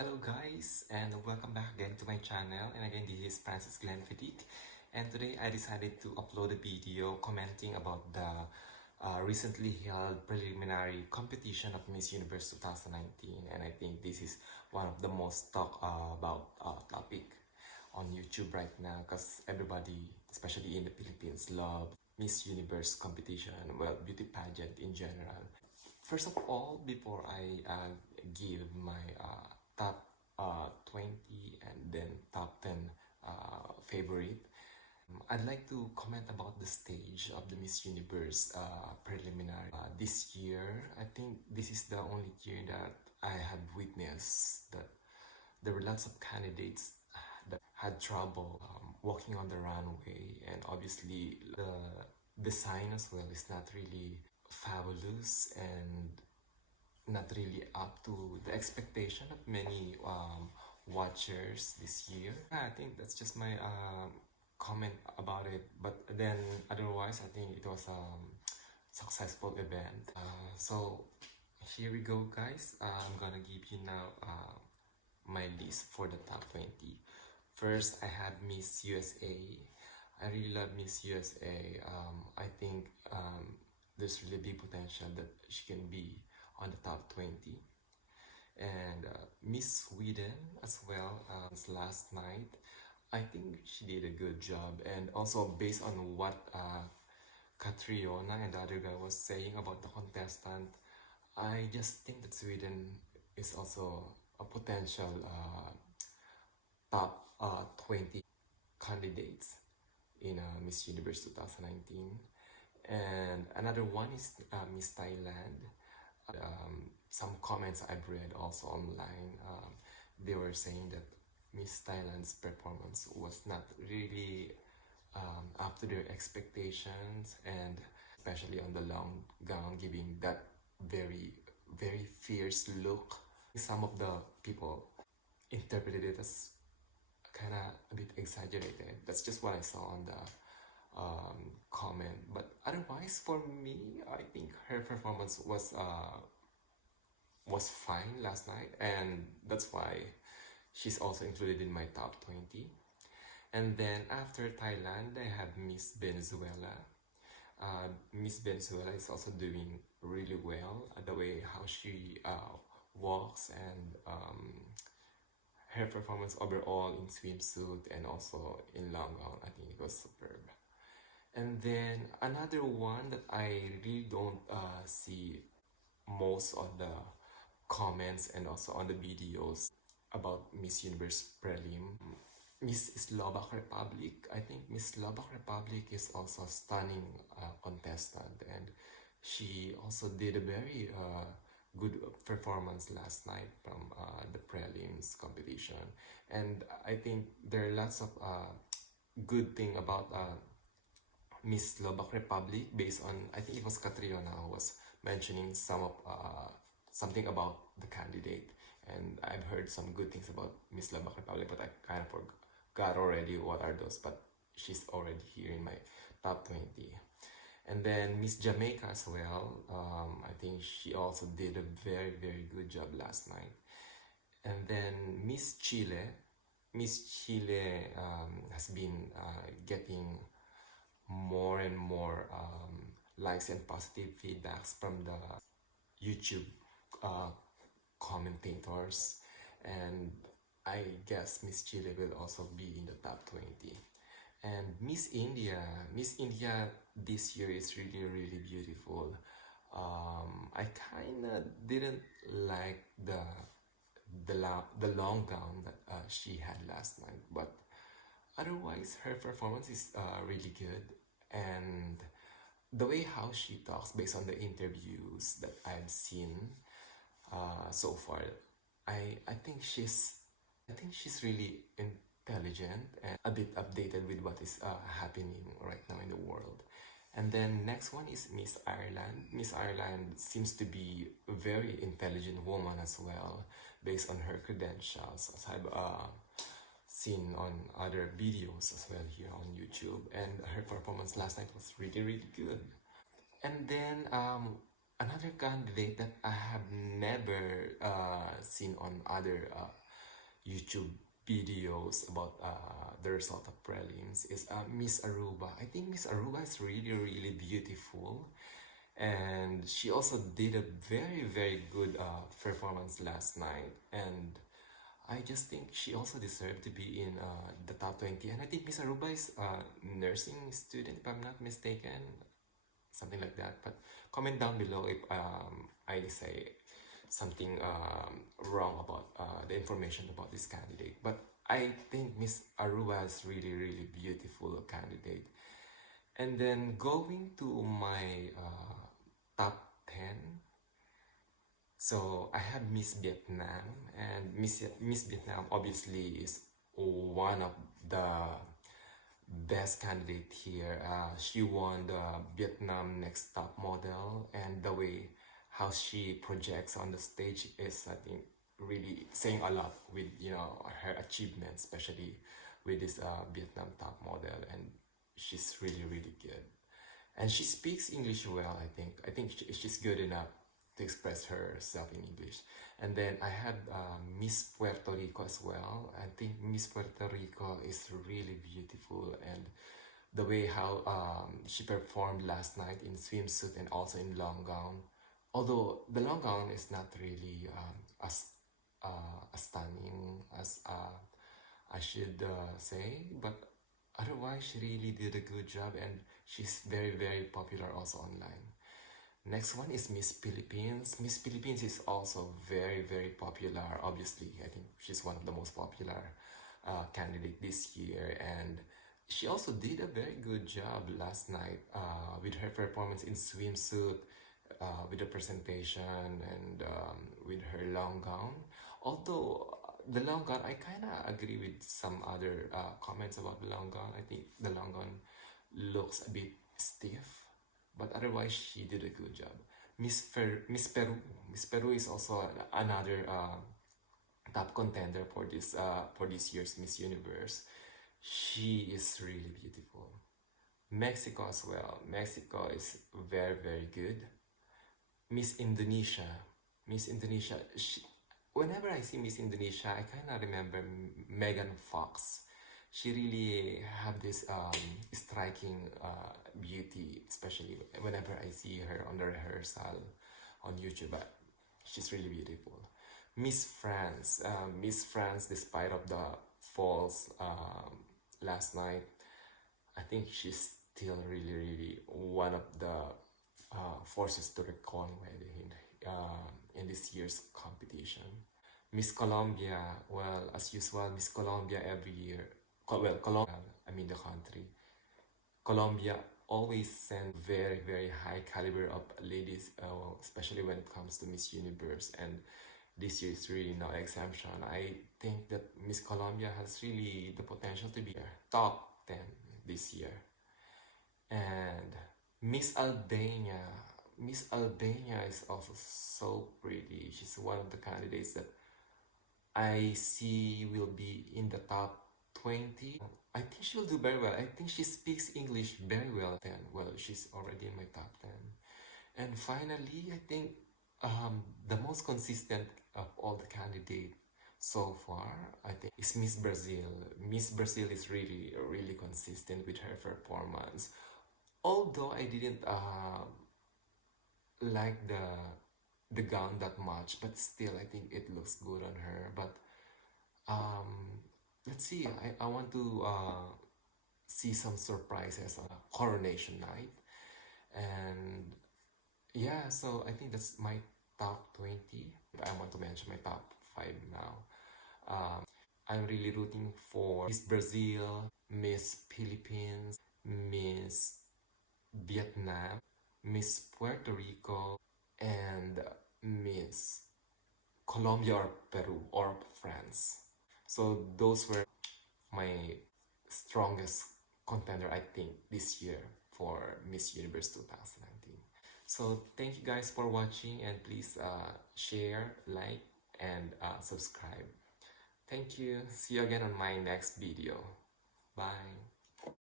Hello guys, and welcome back again to my channel. And again, this is Francis Glenn Fatigue. And today I decided to upload a video commenting about the recently held preliminary competition of Miss Universe 2019. And I think this is one of the most talked about topic on YouTube right now, because everybody, especially in the Philippines, love Miss Universe competition, well, beauty pageant in general. First of all, before I give my top 20 and then top 10 favorite, I'd like to comment about the stage of the Miss Universe preliminary. This year, I think this is the only year that I have witnessed that there were lots of candidates that had trouble walking on the runway, and obviously the design as well is not really fabulous and not really up to the expectation of many watchers this year. I think that's just my comment about it. But then otherwise, I think it was a successful event. So here we go, guys. I'm gonna give you now my list for the top 20. First, I have Miss USA. I really love Miss USA. I think there's really big potential that she can be on the top 20. And Miss Sweden as well, last night, I think she did a good job. And also based on what Catriona and the other guy was saying about the contestant, I just think that Sweden is also a potential top 20 candidates in Miss Universe 2019. And another one is Miss Thailand. Some comments I've read also online, they were saying that Miss Thailand's performance was not really up to their expectations, and especially on the long gown, giving that very fierce look. Some of the people interpreted it as kind of a bit exaggerated. That's just what I saw on the comment. But otherwise, for me, I think her performance was fine last night, and that's why she's also included in my top 20. And then after Thailand, I have Miss Venezuela. Miss Venezuela is also doing really well. The way how she walks, and her performance overall in swimsuit and also in long gown, I think it was superb. And then another one that I really don't see most of the comments and also on the videos about Miss Universe Prelim, Miss Slovak Republic. I think Miss Slovak Republic is also a stunning contestant, and she also did a very good performance last night from the prelims competition. And I think there are lots of good thing about Miss Slovak Republic, based on, I think it was Catriona who was mentioning some of something about the candidate, and I've heard some good things about Miss Slovak Republic, but I kind of forgot already what are those, but she's already here in my top 20. And then Miss Jamaica as well, I think she also did a very good job last night. And then Miss Chile has been getting more and more likes and positive feedbacks from the YouTube commentators, and I guess Miss Chile will also be in the top 20. And Miss India this year is really beautiful. I kinda didn't like the long gown that she had last night, but otherwise her performance is really good. And the way how she talks, based on the interviews that I've seen so far, I think she's really intelligent and a bit updated with what is happening right now in the world. And then next one is Miss Ireland. Miss Ireland seems to be a very intelligent woman as well, based on her credentials, as I've seen on other videos as well here on YouTube. And her performance last night was really good. And then another candidate that I have never seen on other YouTube videos about the result of prelims is Miss Aruba. I think Miss Aruba is really, really beautiful. And she also did a very, very good performance last night. And I just think she also deserved to be in the top 20. And I think Miss Aruba is a nursing student, if I'm not mistaken, something like that. But comment down below if I say something wrong about the information about this candidate. But I think Miss Aruba is really, really beautiful candidate. And then going to my top 10. So I have Miss Vietnam, and Miss Vietnam obviously is one of the best candidate here. She won the Vietnam Next Top Model, and the way how she projects on the stage is, I think, really saying a lot with her achievements, especially with this Vietnam Top Model, and she's really, really good. And she speaks English well. I think she's good enough to express herself in English. And then I had Miss Puerto Rico as well. I think Miss Puerto Rico is really beautiful, and the way how she performed last night in swimsuit and also in long gown. Although the long gown is not really as stunning as I should say, but otherwise she really did a good job, and she's very, very popular also online. Next one is Miss Philippines. Miss Philippines is also very, very popular. Obviously, I think she's one of the most popular candidate this year, and she also did a very good job last night with her performance in swimsuit, with the presentation, and with her long gown. Although the long gown, I kind of agree with some other comments about the long gown. I think the long gown looks a bit stiff, but otherwise she did a good job. Miss Peru is also another top contender for this year's Miss Universe. She is really beautiful. Mexico as well. Mexico is very, very good. Miss Indonesia. Whenever I see Miss Indonesia, I kind of remember Megan Fox. She really have this striking beauty, especially whenever I see her on the rehearsal on YouTube. But she's really beautiful. Miss France. Miss France, despite of the falls last night, I think she's still really, really one of the forces to reckon with in this year's competition. Miss Colombia, well, as usual, Miss Colombia every year, well, Colombia, I mean the country, Colombia always send very, very high caliber of ladies, especially when it comes to Miss Universe, and this year is really no exemption. I think that Miss Colombia has really the potential to be top 10 this year. And Miss Albania. Miss Albania is also so pretty. She's one of the candidates that I see will be in the top 20. I think she'll do very well. I think she speaks English very well. Well, she's already in my top 10. And finally, I think the most consistent of all the candidates so far, I think, is Miss Brazil. Miss Brazil is really, really consistent with her performance. Although I didn't like the gown that much, but still I think it looks good on her. But let's see. I want to see some surprises on coronation night. And yeah, so I think that's my top 20. I want to mention my top 5 now. I'm really rooting for Miss Brazil, Miss Philippines, Miss Vietnam, Miss Puerto Rico, and Miss Colombia or Peru or France. So those were my strongest contender, I think, this year for Miss Universe 2019. So thank you guys for watching, and please share, like, and subscribe. Thank you. See you again on my next video. Bye.